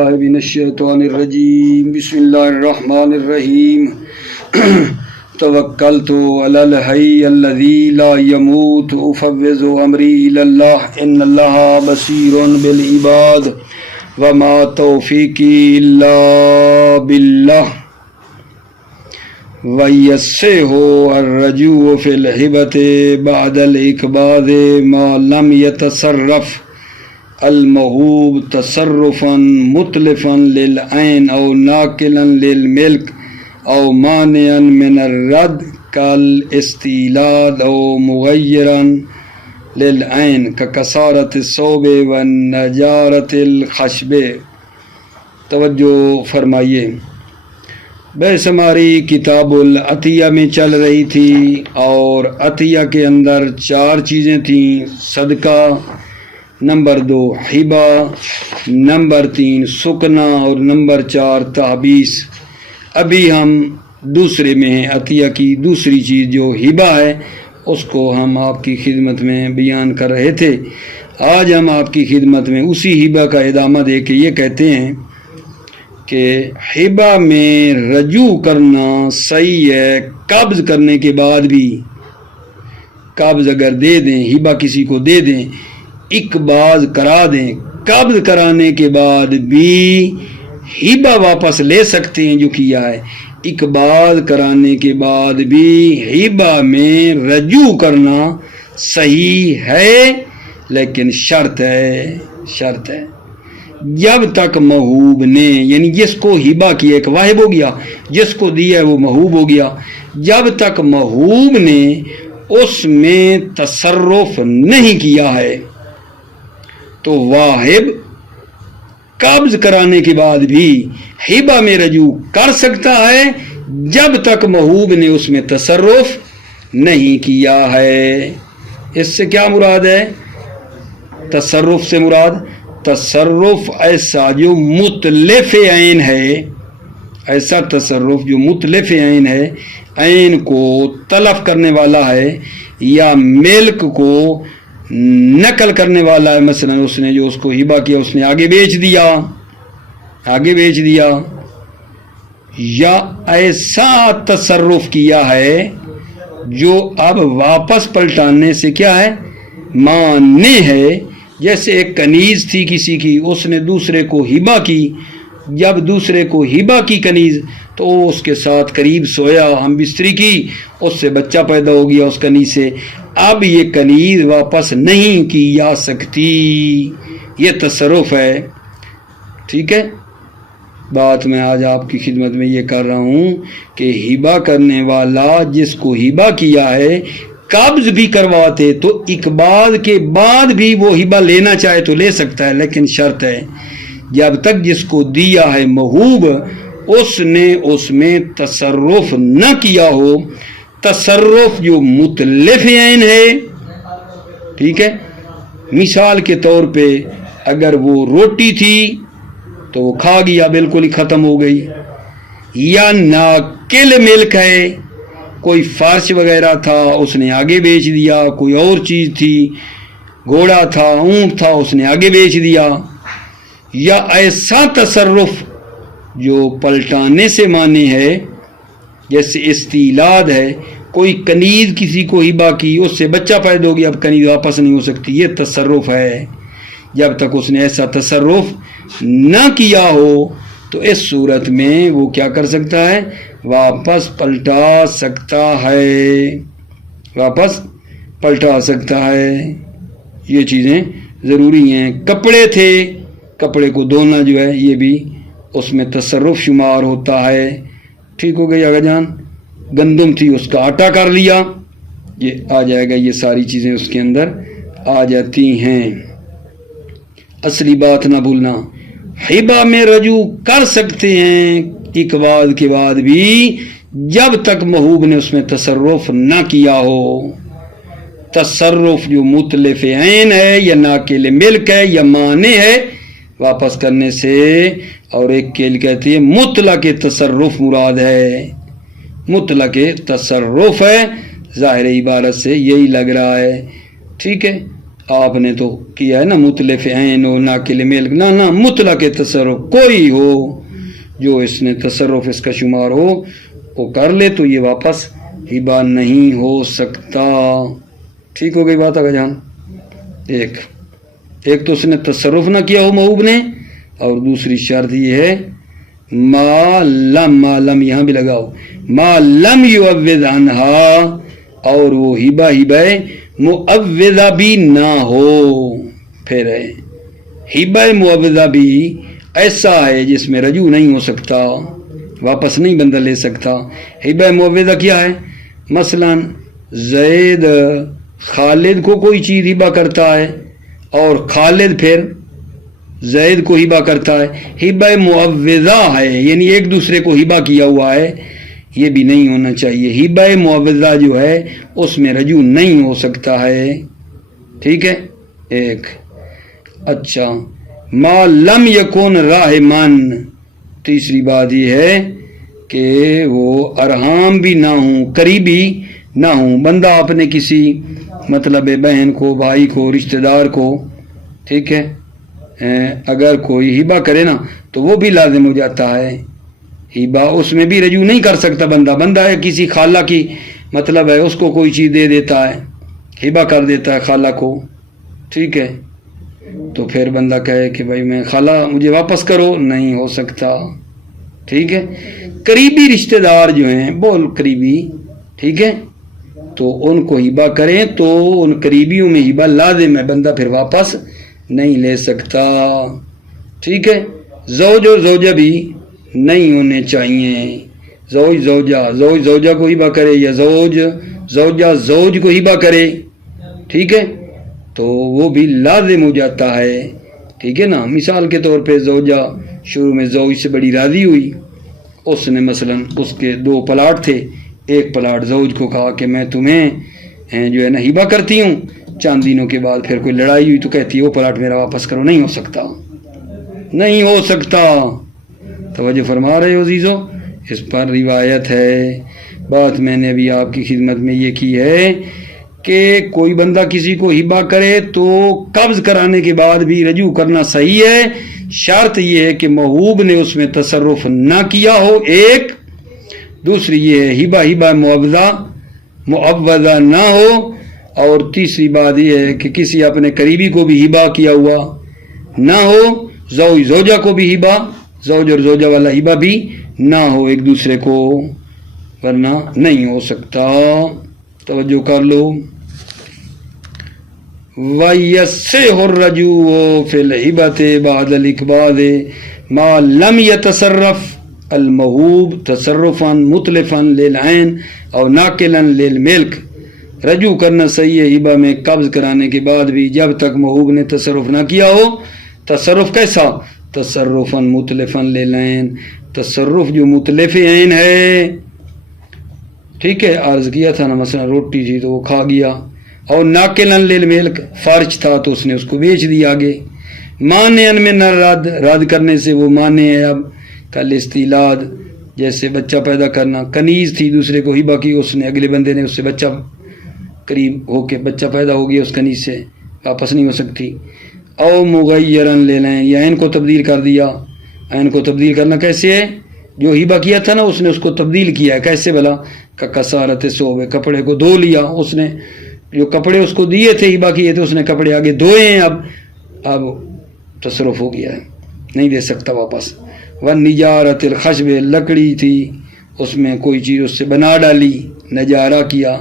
باللہ من الشیطان الرجیم بسم اللہ الرحمن الرحیم توکلت علی الحی الذی لا یموت افوض امری الی اللہ ان اللہ بصیر بالعباد وما توفیقی الا باللہ ویسعہ الرجوع فی الہبۃ بعد الاقباض ما لم یتصرف الموہوب تصرفا متلفا للعین او ناقلا للملک او مانعا من الرد کالاستیلاد او مغیرا للعین ککسارت الثوب والنجارت الخشب۔ توجہ فرمائیے، بحث ہماری کتاب العطیہ میں چل رہی تھی اور عطیہ کے اندر 4 چیزیں تھیں: صدقہ، نمبر 2 ہبہ، نمبر 3 سکنا اور نمبر 4 تحبیس۔ ابھی ہم دوسرے میں ہیں، عطیہ کی دوسری چیز جو ہبہ ہے اس کو ہم آپ کی خدمت میں بیان کر رہے تھے۔ آج ہم آپ کی خدمت میں اسی ہبہ کا ادامہ دے کے یہ کہتے ہیں کہ ہبہ میں رجوع کرنا صحیح ہے، قبض کرنے کے بعد بھی۔ قبض اگر دے دیں، ہبہ کسی کو دے دیں، اقباض کرا دیں، قبض کرانے کے بعد بھی ہبہ واپس لے سکتے ہیں جو کیا ہے۔ اقباض کرانے کے بعد بھی ہبہ میں رجوع کرنا صحیح ہے، لیکن شرط ہے جب تک موہوب نے، یعنی جس کو ہبہ کیا ایک واہب ہو گیا، جس کو دیا ہے وہ موہوب ہو گیا، جب تک موہوب نے اس میں تصرف نہیں کیا ہے تو واہب قبض کرانے کے بعد بھی ہبہ میں رجوع کر سکتا ہے جب تک موہوب نے اس میں تصرف نہیں کیا ہے۔ اس سے کیا مراد ہے؟ تصرف سے مراد تصرف ایسا جو متلف عین ہے، ایسا تصرف جو متلف عین ہے، عین کو تلف کرنے والا ہے یا ملک کو نقل کرنے والا ہے۔ مثلا اس نے جو اس کو ہبہ کیا اس نے آگے بیچ دیا یا ایسا تصرف کیا ہے جو اب واپس پلٹانے سے کیا ہے؟ مانع ہے۔ جیسے ایک کنیز تھی کسی کی، اس نے دوسرے کو ہبہ کی، جب دوسرے کو ہبہ کی کنیز تو اس کے ساتھ قریب سویا، ہم بستری کی، اس سے بچہ پیدا ہو گیا اس کنیز سے، اب یہ کنیز واپس نہیں کی جا سکتی، یہ تصرف ہے۔ ٹھیک ہے، بات میں آج آپ کی خدمت میں یہ کر رہا ہوں کہ ہبہ کرنے والا جس کو ہبہ کیا ہے قبض بھی کرواتے تو اقباض کے بعد بھی وہ ہبہ لینا چاہے تو لے سکتا ہے، لیکن شرط ہے جب تک جس کو دیا ہے موہوب اس نے اس میں تصرف نہ کیا ہو، تصرف جو متلف عین ہے۔ ٹھیک ہے، مثال کے طور پہ اگر وہ روٹی تھی تو وہ کھا گیا، بالکل ہی ختم ہو گئی، یا ناقل ملک ہے، کوئی فرش وغیرہ تھا اس نے آگے بیچ دیا، کوئی اور چیز تھی، گھوڑا تھا، اونٹ تھا، اس نے آگے بیچ دیا، یا ایسا تصرف جو پلٹانے سے مانے ہے، جیسے استیلاد ہے، کوئی کنیز کسی کو ہبہ کی، اس سے بچہ پیدا ہو گیا، اب کنیز واپس نہیں ہو سکتی، یہ تصرف ہے۔ جب تک اس نے ایسا تصرف نہ کیا ہو تو اس صورت میں وہ کیا کر سکتا ہے؟ واپس پلٹا سکتا ہے۔ یہ چیزیں ضروری ہیں۔ کپڑے تھے، کپڑے کو دھونا جو ہے یہ بھی اس میں تصرف شمار ہوتا ہے۔ ٹھیک ہو گئی آگا جان؟ گندم تھی اس کا آٹا کر لیا، یہ آ جائے گا، یہ ساری چیزیں اس کے اندر آ جاتی ہیں۔ اصلی بات نہ بھولنا، ہبہ میں رجوع کر سکتے ہیں اقباض کے بعد بھی جب تک موہوب نے اس میں تصرف نہ کیا ہو۔ تصرف جو متلف عین ہے یا ناقل ملک ہے یا مانع ہے واپس کرنے سے، اور ایک کیل کہتی ہے مطلق تصرف مراد ہے، مطلق تصرف ہے، ظاہر عبارت سے یہی لگ رہا ہے۔ ٹھیک ہے، آپ نے تو کیا ہے نا مطلف عین ہو ناقل ملک، نہ مطلق تصرف کوئی ہو جو اس نے تصرف اس کا شمار ہو وہ کر لے تو یہ واپس ہبہ نہیں ہو سکتا. ٹھیک ہو گئی بات آگے جان. ایک تو اس نے تصرف نہ کیا ہو موہوب نے، اور دوسری شرط یہ ہے ما لم یہاں بھی لگاؤ ما لم یعوض عنہا، اور وہ ہبہ معوضہ بھی نہ ہو. پھر ہے ہبہ معوضہ بھی ایسا ہے جس میں رجوع نہیں ہو سکتا، واپس نہیں بندہ لے سکتا. ہبہ معوضہ کیا ہے؟ مثلا زید خالد کو کوئی چیز ہبہ کرتا ہے اور خالد پھر زید کو ہبہ کرتا ہے، ہبہ معوضہ ہے، یعنی ایک دوسرے کو ہبہ کیا ہوا ہے. یہ بھی نہیں ہونا چاہیے. ہبہ معوضہ جو ہے اس میں رجوع نہیں ہو سکتا ہے. ٹھیک ہے. ایک اچھا ما لم یکن راحمان، تیسری بات یہ ہے کہ وہ ارحام بھی نہ ہوں، قریبی نہ ہوں. بندہ اپنے کسی مطلب بہن کو، بھائی کو، رشتہ دار کو، ٹھیک ہے، اگر کوئی ہبہ کرے نا تو وہ بھی لازم ہو جاتا ہے. ہبہ اس میں بھی رجوع نہیں کر سکتا بندہ ہے کسی خالہ کی مطلب ہے اس کو کوئی چیز دے دیتا ہے، ہبہ کر دیتا ہے خالہ کو، ٹھیک ہے، تو پھر بندہ کہے کہ بھائی میں خالہ مجھے واپس کرو، نہیں ہو سکتا. ٹھیک ہے. قریبی رشتہ دار جو ہیں بہت قریبی، ٹھیک ہے، تو ان کو ہبہ کریں تو ان قریبیوں میں ہبہ لازم ہے، بندہ پھر واپس نہیں لے سکتا. ٹھیک ہے. زوج اور زوجہ بھی نہیں ہونے چاہیے. زوجہ کو ہبہ کرے یا زوجہ زوج کو ہبہ کرے، ٹھیک ہے، تو وہ بھی لازم ہو جاتا ہے. ٹھیک ہے نا. مثال کے طور پہ زوجہ شروع میں زوج سے بڑی راضی ہوئی، اس نے مثلا اس کے 2 پلاٹ تھے، ایک پلاٹ زوج کو کہا کہ میں تمہیں جو ہے نا ہبہ کرتی ہوں. چند دنوں کے بعد پھر کوئی لڑائی ہوئی تو کہتی ہے وہ پلاٹ میرا واپس کرو. نہیں ہو سکتا، نہیں ہو سکتا. توجہ فرما رہے ہو عزیزو؟ اس پر روایت ہے. بات میں نے ابھی آپ کی خدمت میں یہ کی ہے کہ کوئی بندہ کسی کو ہبہ کرے تو قبض کرانے کے بعد بھی رجوع کرنا صحیح ہے. شرط یہ ہے کہ موہوب نے اس میں تصرف نہ کیا ہو، ایک. دوسری یہ ہے ہبہ معوضہ نہ ہو، اور تیسری بات یہ ہے کہ کسی اپنے قریبی کو بھی ہبہ کیا ہوا نہ ہو. زوجہ کو بھی ہبہ، زوج اور زوجہ والا ہبہ بھی نہ ہو ایک دوسرے کو، ورنہ نہیں ہو سکتا. توجہ کر لو. وَيَصِحُ الرَّجُوعُ فِي الْهِبَةِ بَعْدَ الْإِقْبَاضِ مَا لَمْ يَتَصَرَّفْ الموہوب تصرفاً مطلفاً للعین او ناقلاً للملک. رجوع کرنا صحیح ہے ہبہ میں قبض کرانے کے بعد بھی جب تک موہوب نے تصرف نہ کیا ہو. تصرف کیسا؟ تصرفاً مطلفاً للعین، تصرف جو مطلف عین ہے. ٹھیک ہے. عرض کیا تھا نا مثلا روٹی تھی تو وہ کھا گیا، اور ناقلاً للملک فرش تھا تو اس نے اس کو بیچ دیا آگے. مانع میں نہ رد کرنے سے وہ مانع ہے. اب کل استیلاد جیسے بچہ پیدا کرنا، کنیز تھی دوسرے کو ہبہ کی، اس نے اگلے بندے نے اس سے بچہ قریب ہو کے بچہ پیدا ہو گیا اس کنیز سے، واپس نہیں ہو سکتی. او مغیرن لے لیں، یا عین کو تبدیل کر دیا. عین کو تبدیل کرنا کیسے ہے؟ جو ہبہ کیا تھا نا اس نے اس کو تبدیل کیا ہے. کیسے بلا؟ کسارت صوبے، کپڑے کو دھو لیا. اس نے جو کپڑے اس کو دیے تھے ہبہ کیے تھے اس نے کپڑے آگے دھوئے ہیں، اب تصرف ہو گیا ہے، نہیں دے سکتا واپس. وَالنِّجَارَةِ الْخَشْبِ، لکڑی تھی اس میں کوئی چیز اس سے بنا ڈالی، نجارہ کیا،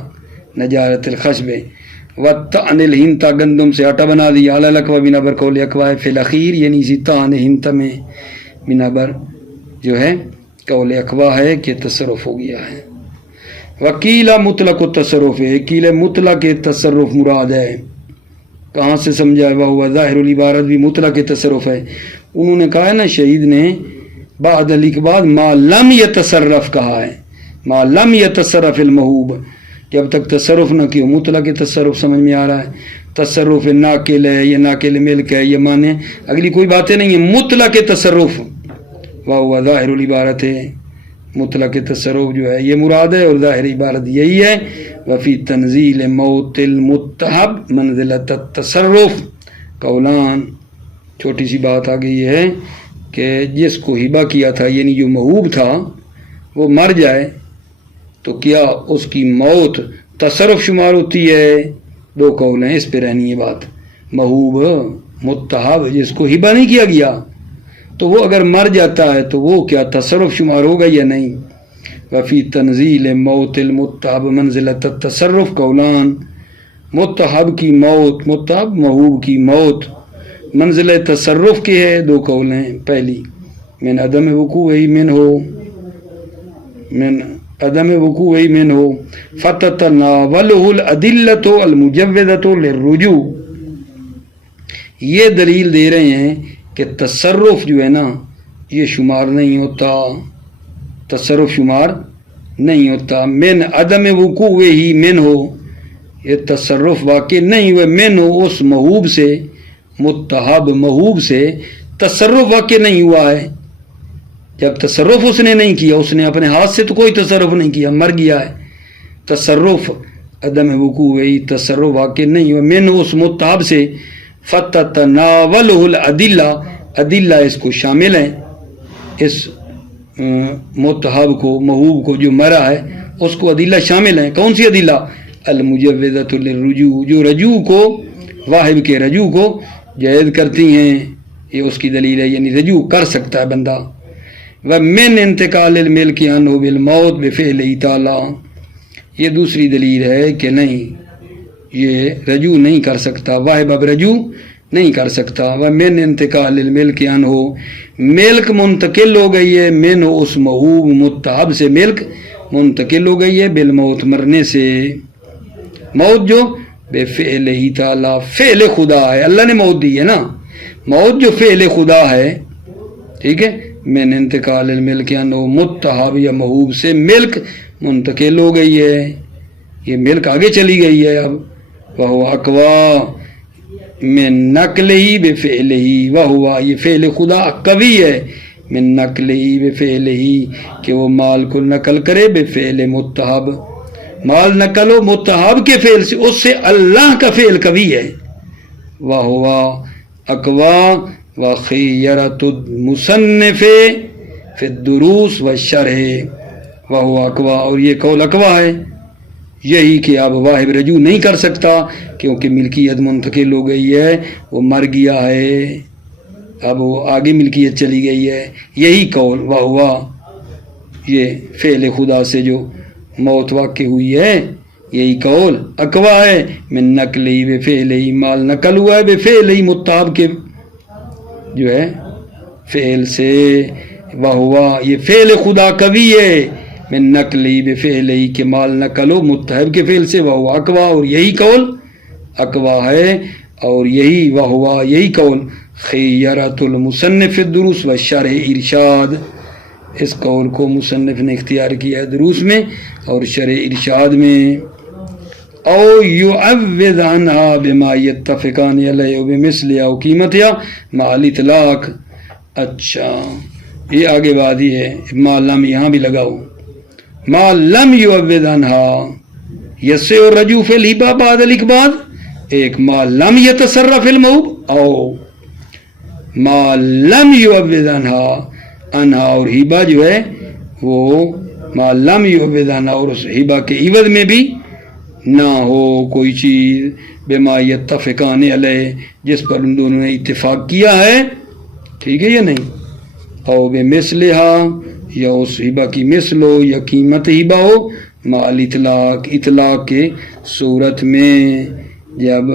نجارت الخشب. وَالطَّعْنِ الْحِنْتَ، گندم سے آٹا بنا دیا. عَلَى الْأَكْوَى بِنَبَرْ قَوْلِ اَكْوَى فِي الْأَخِيرِ، یعنی اسی طعن ہنت میں بنابر جو ہے قول اکوا ہے کہ تصرف ہو گیا ہے. وکیلا مطلق التصرف ہے، کیل مطلق تصرف مراد ہے. کہاں سے سمجھا ہے؟ وہ ظاہر العبارت بھی مطلق تصرف ہے. انہوں نے کہا ہے نا شہید نے بعد الإقباض ما لم يتصرف کہا ہے، ما لم يتصرف الموہوب، جب تک تصرف نہ کیو. مطلق تصرف سمجھ میں آ رہا ہے، تصرف ناقل ہے یا ناقل ملک ہے، یہ مانے اگلی کوئی باتیں نہیں ہیں. مطلق تصرف وہ ظاہر العبارت ہے، مطلق تصرف جو ہے یہ مراد ہے اور ظاہر عبارت یہی ہے. وفی تنزیل موت المتحب منزلۃ التصرف قولان. چھوٹی سی بات آ گئی ہے کہ جس کو ہبہ کیا تھا یعنی جو محبوب تھا وہ مر جائے تو کیا اس کی موت تصرف شمار ہوتی ہے؟ دو قول ہیں اس پہ رہنی ہے بات. محبوب متحب جس کو ہبہ نہیں کیا گیا تو وہ اگر مر جاتا ہے تو وہ کیا تصرف شمار ہوگا یا نہیں؟ وفی تنزیل موت المتحب منزلۃ التصرف قولان. متحب کی موت، متحب محبوب کی موت منزل تصرف کی ہے، دو قول ہیں. پہلی من عدم وقوع من ہو، من عدم وقوع من ہو فتتناولہ الادلۃ المجوزۃ للرجوع. یہ دلیل دے رہے ہیں کہ تصرف جو ہے نا یہ شمار نہیں ہوتا، تصرف شمار نہیں ہوتا. من عدم وقوع ہی من ہو، یہ تصرف واقع نہیں ہوئے من ہو اس محبوب سے، متحب محبوب سے تصرف واقع نہیں ہوا ہے. جب تصرف اس نے نہیں کیا، اس نے اپنے ہاتھ سے تو کوئی تصرف نہیں کیا، مر گیا ہے. تصرف عدم وقوع ہی تصرف واقع نہیں ہوا من اس متحب سے. فتتناولہ الادلہ، ادلہ اس کو شامل ہیں، اس متحب کو محبوب کو جو مرا ہے اس کو ادلہ شامل ہیں. کون سی ادلہ؟ المجوزۃ للرجوع، جو رجوع کو، واہب کے رجوع کو جائز کرتی ہیں. یہ اس کی دلیل ہے، یعنی رجوع کر سکتا ہے بندہ. ومن انتقال الملک عنہ بالموت بفعلہ تعالی، یہ دوسری دلیل ہے کہ نہیں یہ رجوع نہیں کر سکتا، واہب اب رجوع نہیں کر سکتا. ومن انتقال الملک عنہ، ملک منتقل ہو گئی ہے من اس محبوب متحب سے، ملک منتقل ہو گئی ہے بالموت مرنے سے. موت جو بے فعل ہی تعالیٰ، فعل خدا ہے، اللہ نے موت دی ہے نا، موت جو فعل خدا ہے، ٹھیک ہے. من انتقال الملک عنہ، متحب یا محبوب سے ملک منتقل ہو گئی ہے، یہ ملک آگے چلی گئی ہے. اب وہ اقوا من نقل ہی بے فعل ہی، وہ یہ فعل خدا قوی ہے من نقل ہی بے فعل ہی، کہ وہ مال کو نقل کرے بے فعل متحب، مال نقل ہو متحب کے فعل سے، اس سے اللہ کا فعل قوی ہے. وہ اقوا وخیرۃ المصنف فی الدروس والشرح، وہ اقوا، اور یہ قول اقوا ہے یہی کہ اب واہب رجوع نہیں کر سکتا کیونکہ ملکیت منتقل ہو گئی ہے، وہ مر گیا ہے، اب وہ آگے ملکیت چلی گئی ہے. یہی قول وہ یہ فعل خدا سے جو موت واقع ہوئی ہے، یہی قول اقوا ہے. من نقل ہی بے فعل ہی، مال نقل ہوا ہے بے فعل ہی متحب کے جو ہے فعل سے. وہ یہ فعل خدا قوی ہے من نقل ہی بے فعل ہی، کہ مال نقل ہو متحب کے فعل سے. وہ اقوا، اور یہی قول اقوا ہے، اور یہی وہ یہی قول خیرۃ المصنف فی الدروس والشرح ارشاد، اس قول کو مصنف نے اختیار کیا ہے دروس میں اور شرح ارشاد میں. او یعوض عنہا بما یتفقان علیہ بمثلها او قیمتها مع الاطلاق. اچھا یہ آگے بات ہی ہے، ما لم یہاں بھی لگاؤ، ما لم یعوض عنہا یسع الرجوع فی الہبہ بعد الاقباض. ایک ما لم یتصرف الموہوب، او ما لم یعوض عنہا اور ہبہ جو ہے وہ ما لم یعوض عنہا، اور اس ہبہ کے عوض میں بھی نہ ہو کوئی چیز بما یتفقان علیہ، جس پر ان دونوں نے اتفاق کیا ہے، ٹھیک ہے یا نہیں. او بمثلہا، یا اس ہبہ کی مثل ہو یا قیمت ہبہ ہو، مع الاطلاق، اطلاق کے صورت میں، جب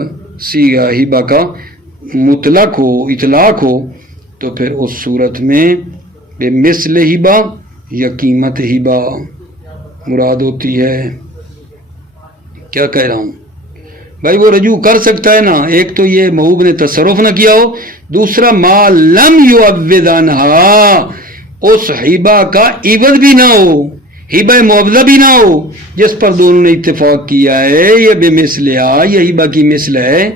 صیغہ ہبہ کا مطلق ہو، اطلاق ہو، تو پھر اس صورت میں بمثل ہبہ یا قیمت ہبہ مراد ہوتی ہے. کیا کہہ رہا ہوں بھائی، وہ رجوع کر سکتا ہے نا. ایک تو یہ محبوب نے تصرف نہ کیا ہو، دوسرا ما لم یعوض عنہا، اس ہبہ کا عوض بھی نہ ہو، ہبہ معاوضہ بھی نہ ہو، جس پر دونوں نے اتفاق کیا ہے. یہ بے مثلہا، یہ ہبہ کی مثل ہے،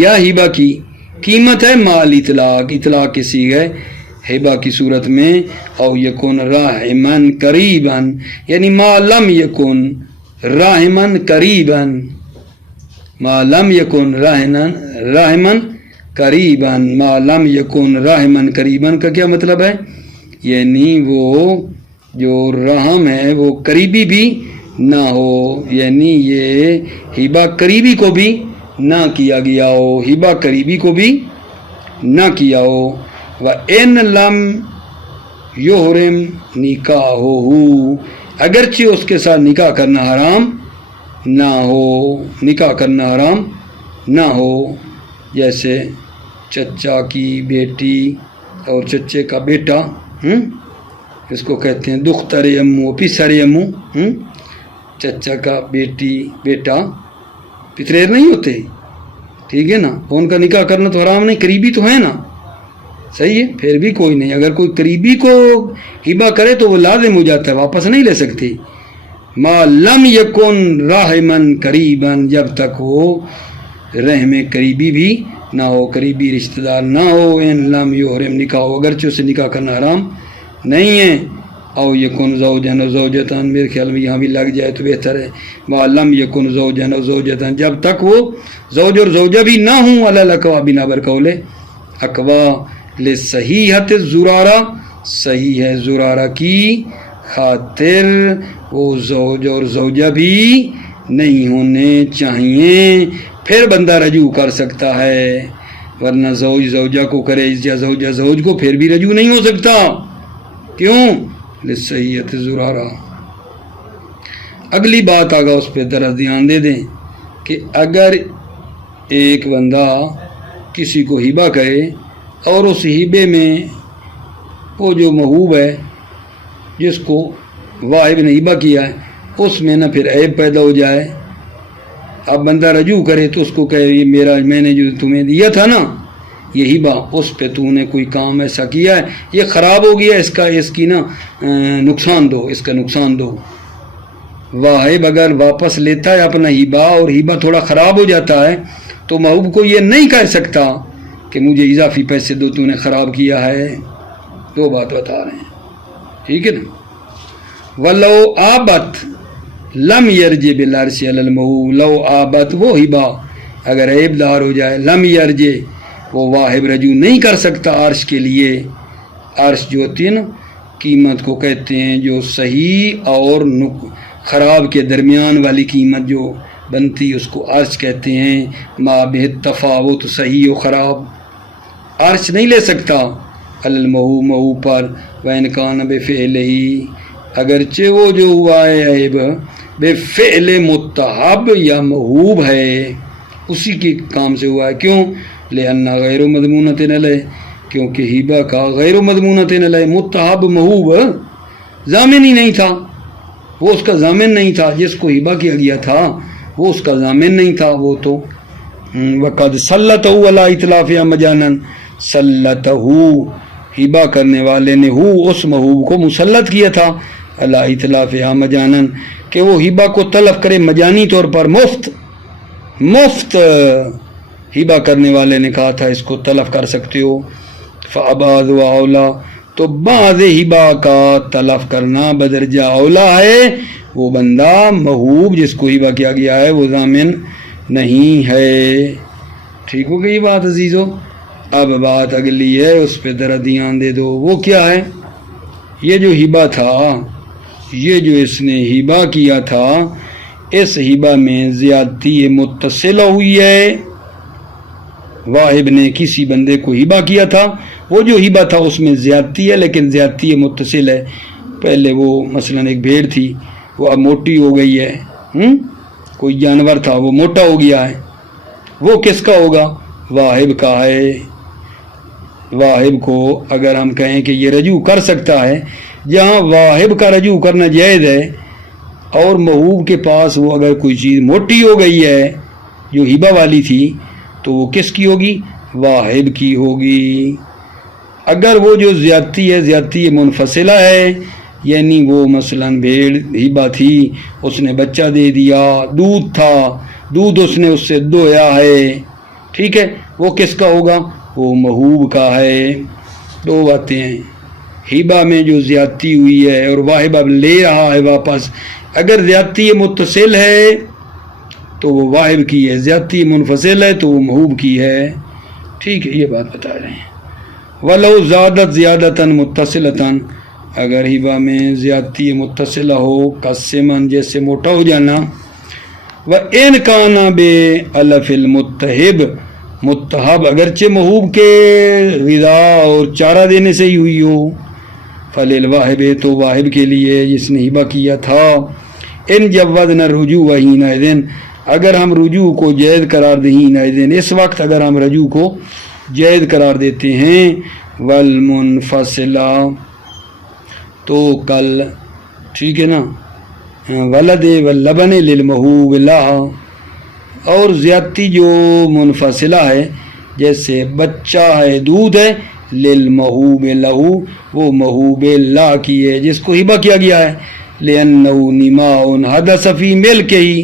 یا ہبہ کی قیمت ہے مال اطلاق، اطلاق کی صیغہ ہبہ کی صورت میں. او یکن راحمن قریبا، یعنی ما لم یکن راحمن قریباً ما لم یکن راحمن قریباً ما لم یکن راحمن قریباً کا کیا مطلب ہے؟ یعنی وہ جو رحم ہے وہ قریبی بھی نہ ہو، یعنی یہ ہبہ قریبی کو بھی نہ کیا گیا ہو، ہبہ قریبی کو بھی نہ کیا ہو۔ وَإِن لَمْ يُحْرِمْ نِكَاحُهُ، اگرچہ اس کے ساتھ نکاح کرنا حرام نہ ہو، نکاح کرنا حرام نہ ہو، جیسے چچا کی بیٹی اور چچے کا بیٹا، اس کو کہتے ہیں دختر امو پسر امو، چچا کا بیٹا پتریر نہیں ہوتے، ٹھیک ہے نا، ان کا نکاح کرنا تو حرام نہیں، قریبی تو ہے نا، صحیح ہے، پھر بھی کوئی نہیں، اگر کوئی قریبی کو ہبہ کرے تو وہ لازم ہو جاتا ہے، واپس نہیں لے سکتے۔ ما لم یکن راحمن قریباً، جب تک وہ رحم قریبی بھی نہ ہو، قریبی رشتہ دار نہ ہو۔ ان لم یحرم نکاح، اگرچہ اسے نکاح کرنا حرام نہیں ہے۔ او یکن زوجن و زوجتن، میرے خیال میں یہاں بھی لگ جائے تو بہتر ہے۔ ما لم یکن زوجن و زوجتن، جب تک وہ زوج اور زوجہ بھی نہ ہوں، علی الاقوا بنا برقول اقوا لصحیحۃ الزرارہ، صحیح ہے زرارہ کی خاطر وہ زوج اور زوجہ بھی نہیں ہونے چاہیے، پھر بندہ رجوع کر سکتا ہے، ورنہ زوج زوجہ کو کرے یا زوجہ زوج کو پھر بھی رجوع نہیں ہو سکتا۔ کیوں؟ لصحیحۃ الزرارہ۔ اگلی بات آگا اس پہ ذرا دھیان دے دیں کہ اگر ایک بندہ کسی کو ہبہ کرے اور اس ہبے میں وہ جو محبوب ہے جس کو واہب نے ہبہ کیا ہے اس میں نہ پھر عیب پیدا ہو جائے، اب بندہ رجوع کرے تو اس کو کہے یہ میں نے جو تمہیں دیا تھا نا یہ ہبہ، اس پہ تو نے کوئی کام ایسا کیا ہے یہ خراب ہو گیا، اس کی نا نقصان دو، اس کا نقصان دو۔ واہب اگر واپس لیتا ہے اپنا ہبہ اور ہبہ تھوڑا خراب ہو جاتا ہے تو محبوب کو یہ نہیں کہہ سکتا کہ مجھے اضافی پیسے دو، تو نے خراب کیا ہے۔ دو بات بتا رہے ہیں، ٹھیک ہے نا۔ وَلَوْ آبَتْ لَمْ يَرْجِ بِالْعَرْشِ عَلَى الْمَحْبُوبِ، لو آبت وہ ہبہ اگر عیب دار ہو جائے، لم یرج وہ واہب رجوع نہیں کر سکتا عرش کے لیے۔ عرش جو ہوتی ہے نا قیمت کو کہتے ہیں جو صحیح اور خراب کے درمیان والی قیمت جو بنتی اس کو عرش کہتے ہیں۔ ما بہ تفاوت صحیح و خراب، عرش نہیں لے سکتا المحو محو پر، وَإِنْ كَانَ بِفِعْلِهِ اگرچہ وہ جو ہوا ہے عیب بفعل متحب یا محبوب ہے، اسی کے کام سے ہوا ہے۔ کیوں؟ لِأَنَّ غیر مضمونۃ علیہ، کیونکہ ہبہ کا غیر مضمونۃ علیہ، متحب محبوب ضامن ہی نہیں تھا، وہ اس کا ضامن نہیں تھا، جس کو ہبہ کیا گیا تھا وہ اس کا ضامن نہیں تھا، وہ تو وقد سلطہ علی اتلافہ مجانا، سلطہ ہبہ کرنے والے نے اس محبوب کو مسلط کیا تھا علی اتلافہ مجانا کہ وہ ہبہ کو طلب کرے مجانی طور پر، مفت ہبہ کرنے والے نے کہا تھا اس کو طلب کر سکتے ہو۔ فَأَبَعَضُ وَأَوْلَى، تو بعض ہبہ کا طلب کرنا بدرجہ اولا ہے، وہ بندہ محبوب جس کو ہبہ کیا گیا ہے وہ ضامن نہیں ہے۔ ٹھیک ہو گئی بات عزیزو؟ اب بات اگلی ہے، اس پہ ذرا دھیان دے دو، وہ کیا ہے؟ یہ جو ہبہ تھا، یہ جو اس نے ہبہ کیا تھا، اس ہبہ میں زیادتی متصلہ ہوئی ہے۔ واہب نے کسی بندے کو ہبہ کیا تھا، وہ جو ہبہ تھا اس میں زیادتی ہے، لیکن زیادتی متصل ہے۔ پہلے وہ مثلا ایک بھیڑ تھی، وہ اب موٹی ہو گئی ہے، کوئی جانور تھا وہ موٹا ہو گیا ہے، وہ کس کا ہوگا؟ واہب کا ہے۔ واہب کو اگر ہم کہیں کہ یہ رجوع کر سکتا ہے، جہاں واہب کا رجوع کرنا جائز ہے اور محبوب کے پاس وہ اگر کوئی چیز موٹی ہو گئی ہے جو ہبہ والی تھی تو وہ کس کی ہوگی؟ واہب کی ہوگی۔ اگر وہ جو زیادتی ہے زیادتی منفصلہ ہے، یعنی وہ مثلا بھیڑ ہبہ تھی، اس نے بچہ دے دیا، دودھ تھا، دودھ اس نے اس سے دویا ہے، ٹھیک ہے، وہ کس کا ہوگا؟ وہ محبوب کا ہے۔ دو باتیں ہیں، ہبہ میں جو زیادتی ہوئی ہے اور واہب اب لے رہا ہے واپس، اگر زیادتی متصل ہے تو وہ واہب کی ہے، زیادتی منفصل ہے تو وہ محوب کی ہے. ٹھیک ہے، یہ بات بتا رہے ہیں. ولو زادت زیادتاً متصلتاً، اگر ہبہ میں زیادتی متصلہ ہو قسمن جیسے موٹا ہو جانا، وَإِنْ كَانَ بِأَلَفِ الْمُتَّحِبِ متحب اگرچہ محوب کے غذا اور چارہ دینے سے ہی ہوئی ہو، فَلِلْوَاحِبِ تو واحب کے لیے جس نے ہبہ کیا تھا. ان جوزنا الرجوع حینئذ اگر ہم رجوع کو جائز قرار دیں حینئذ اس وقت اگر ہم رجوع کو جائز قرار دیتے ہیں، والمنفصلہ تو کل ٹھیک ہے نا، ولد واللبن للمحوب لہا، اور زیادتی جو منفصلہ ہے جیسے بچہ ہے دودھ ہے، للمحوب لہو وہ محوب لا کی ہے جس کو ہبہ کیا گیا ہے. لأنه نماء حدث فی ملک ہی،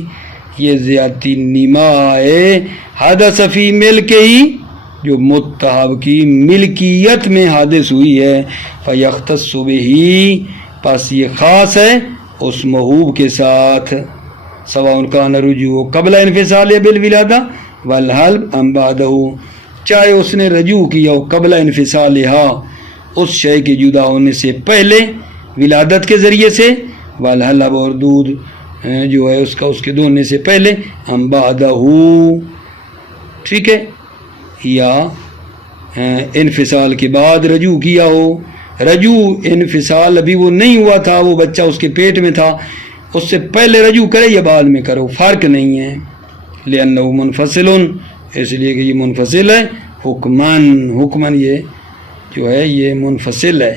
یہ زیادتی نماء ہے حدث فی ملک ہی جو متحب کی ملکیت میں حادث ہوئی ہے. فیختص بہ پس یہ خاص ہے اس محوب کے ساتھ. سواء کان رجوع قبل انفصال بالولادہ والحلب ام بعدہ، چاہے اس نے رجوع کیا ہو قبل انفصالہا اس شے کے جدا ہونے سے پہلے ولادت کے ذریعے سے، والحلب اور دودھ جو ہے اس کے دھونے سے پہلے، ام بعدہ ٹھیک ہے، یا انفصال کے بعد رجوع کیا ہو. رجوع انفصال ابھی وہ نہیں ہوا تھا، وہ بچہ اس کے پیٹ میں تھا، اس سے پہلے رجوع کرے یا بعد میں کرو فرق نہیں ہے. لأنہ منفصل اس لیے کہ یہ منفصل ہے، حکمن یہ جو ہے یہ منفصل ہے.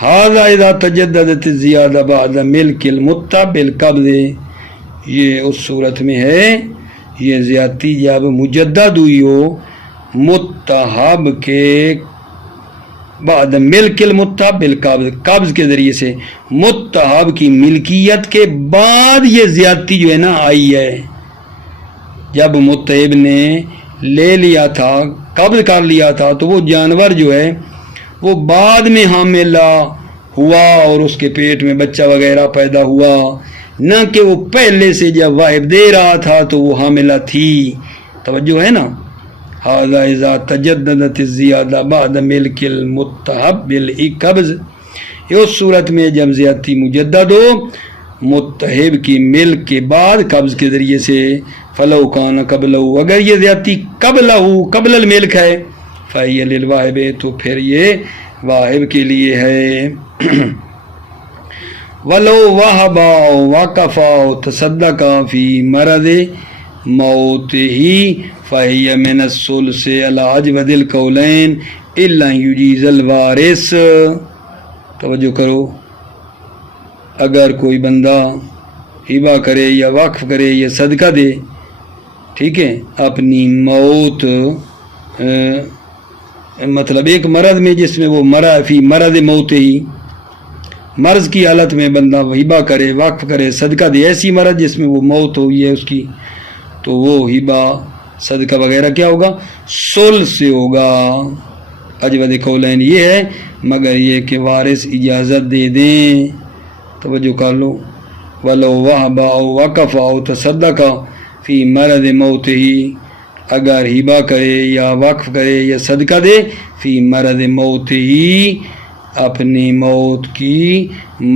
ھذا اذا تجددت الزیادہ بعد ملک المتع بالقبض، یہ اس صورت میں ہے یہ زیادتی جب مجدد ہوئی ہو متحب کے بعد ملک المتع بالقبض، قبض کے ذریعے سے متحب کی ملکیت کے بعد یہ زیادتی جو ہے نا آئی ہے. جب متحب نے لے لیا تھا قبض کر لیا تھا تو وہ جانور جو ہے وہ بعد میں حاملہ ہوا اور اس کے پیٹ میں بچہ وغیرہ پیدا ہوا، نہ کہ وہ پہلے سے جب واہب دے رہا تھا تو وہ حاملہ تھی. توجہ ہے نا. ھذا اذا تجددت الزیادہ بعد ملک المتحب بالقبض، یہ اس صورت میں جب زیادتی مجدد ہو متحب کی ملک کے بعد قبض کے ذریعے سے. فلو کان قبلہ اگر یہ زیادتی قبل الملک ہے، فہی للواہب تو پھر یہ واہب کے لیے ہے. ولو وہبا وقفا تصدقا فی مرض موت ہی فہی من الثلث علی اجود القولین الا یجیز الوارث. توجہ کرو، اگر کوئی بندہ ہبہ کرے یا وقف کرے یا صدقہ دے، ٹھیک ہے، اپنی موت مطلب ایک مرض میں جس میں وہ مرا فی مرض موت ہی، مرض کی حالت میں بندہ ہبہ کرے وقف کرے صدقہ دے، ایسی مرض جس میں وہ موت ہوئی ہے اس کی، تو وہ ہبہ صدقہ وغیرہ کیا ہوگا؟ سل سے ہوگا. اجود قولین یہ ہے مگر یہ کہ وارث اجازت دے دیں. توجہ کر لو. ولو وہب او وقف او تصدق فی مرض موت ہی، اگر ہبہ کرے یا وقف کرے یا صدقہ دے فی مرض موت ہی اپنی موت کی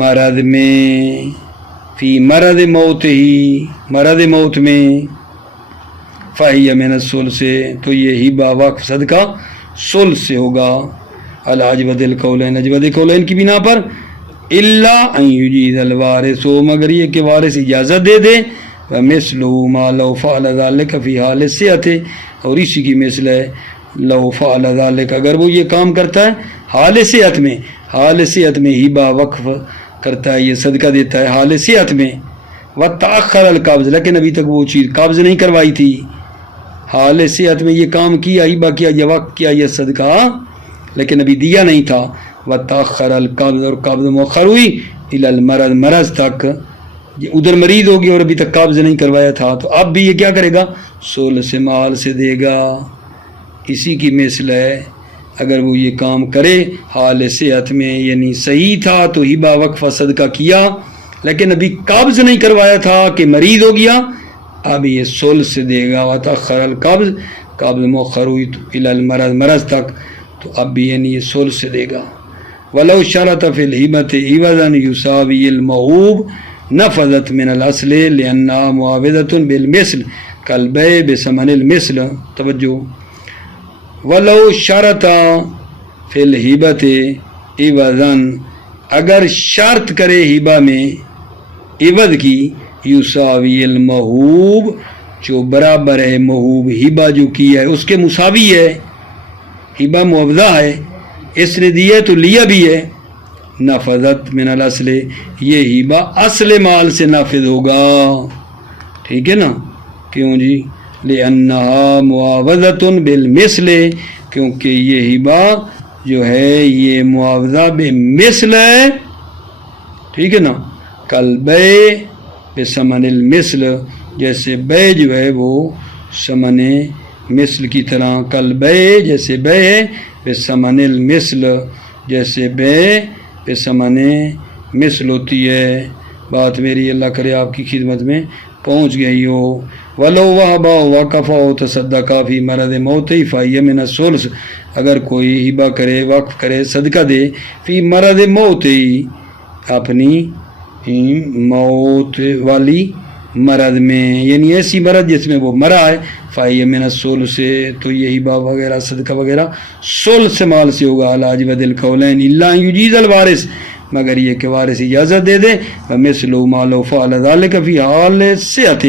مرض میں، فی مرض موت ہی مرض موت میں، فہی من الثلث سے تو یہ ہبہ وقف صدقہ ثلث سے ہوگا. علی اجود القولین اجود قولین کی بنا پر، الا ان یجیز الوارث مگر یہ کہ وارث اجازت دے دے. ومثلہ ما لو فعل ذلک فی حال الصحۃ، اور اسی کی مثل ہے لو فعل ذلک اگر وہ یہ کام کرتا ہے حال صحت میں، حال صحت میں ہبہ وقف کرتا ہے یہ صدقہ دیتا ہے حال صحت میں. وتأخر القبض لیکن ابھی تک وہ چیز قبض نہیں کروائی تھی، حال صحت میں یہ کام کیا ہبہ کیا یا وقف کیا یہ صدقہ لیکن ابھی دیا نہیں تھا. وتأخر القبض اور قبض مؤخر ہوئی الی المرض مرض تک، ادھر مریض ہو گیا اور ابھی تک قبض نہیں کروایا تھا تو اب بھی یہ کیا کرے گا؟ سول سے مال سے دے گا. اسی کی مثل ہے اگر وہ یہ کام کرے حال صحت میں یعنی صحیح تھا تو ہبہ وقفہ صدقہ کیا لیکن ابھی قبض نہیں کروایا تھا کہ مریض ہو گیا، اب یہ ثلث دے گا. وتأخر القبض، قبض مؤخر ہوئی تو الی المرض، مرض تک، تو اب بھی یعنی یہ ثلث دے گا. ولو شرط فی الہبۃ عوضا یساوی الموہوب نفذت من الاصل لانها معاوضۃ بالمثل کالبیع بثمن المثل. توجہ، ولو شرط فی الہبۃ عوضا، اگر شرط کرے ہبہ میں عوض کی، یساوی الموہوب، جو برابر ہے موہوب، ہبہ جو کی ہے اس کے مساوی ہے، ہبہ معاوضہ ہے، اس نے دیا تو لیا بھی ہے. نفذت من الاصل، یہ ہبہ اصل مال سے نافذ ہوگا. ٹھیک ہے نا؟ کیوں جی؟ لأنہا معاوضۃ بالمثل، کیونکہ یہ ہبہ جو ہے یہ معاوضہ بمثل ہے. ٹھیک ہے نا؟ کالبیع بثمن المثل، جیسے بیع جو ہے وہ ثمن مثل کی طرح، کالبیع جیسے بیع ہے، بثمن المثل جیسے بیع بثمن مثل ہوتی ہے. بات میری اللہ کرے آپ کی خدمت میں پہنچ گئی ہو. ولو وہب وقف و تصدق فی مرض موت فہی من الثلث، اگر کوئی ہبہ کرے، وقف کرے، صدقہ دے، فی مرض موت، اپنی موت والی مرض میں، یعنی ایسی مرض جس میں وہ مرا ہے، فہی من الثلث، تو یہ ہبہ وغیرہ صدقہ وغیرہ ثلث مال سے ہوگا. علاج بدل القولین الا ان یجیز الوارث، مگر یہ کہ وارث اجازت دے دے. ومثل ما لو فعل ذلك فی حال صحت،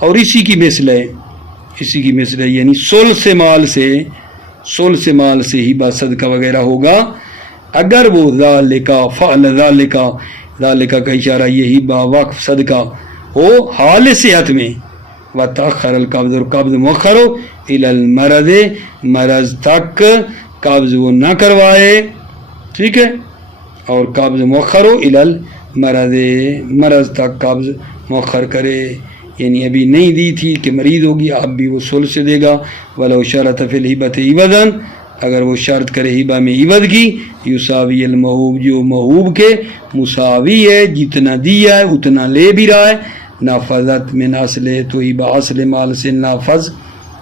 اور اسی کی مثل ہے، اسی کی مثل ہے، یعنی ثلث مال سے ہبہ صدقہ وغیرہ ہوگا اگر وہ ذالک فعل ذالک کا اشارہ یہ ہبہ وقف صدقہ ہو حال صحت میں. وتأخر القبض، اور قبض مؤخر ہو، الی المرض، مرض تک قبض وہ نہ کروائے. ٹھیک ہے؟ اور قبض مؤخر ہو الی المرض، مرض تک قبض مؤخر کرے، یعنی ابھی نہیں دی تھی کہ مریض ہو گیا، اب بھی وہ ثلث دے گا. ولو شرط فی الہبۃ عوضا، اگر وہ شرط کرے ہبہ میں عوض کی، یساوی الموہوب، جو موہوب کے مساوی ہے، جتنا دیا ہے اتنا لے بھی رہا ہے، نافذت من اصل، تو ہبہ اصل مال سے نافذ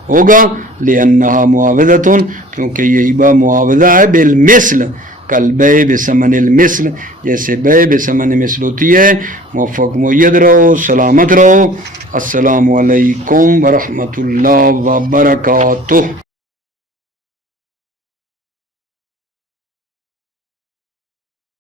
ہوگا. لأنہا معاوضۃ، کیونکہ یہ ہبہ معاوضہ ہے، بالمثل، کالبیع بثمن المثل، جیسے بیع بثمن مثل ہوتی ہے. موفق مؤید رہو، سلامت رہو. السلام علیکم ورحمۃ اللہ وبرکاتہ.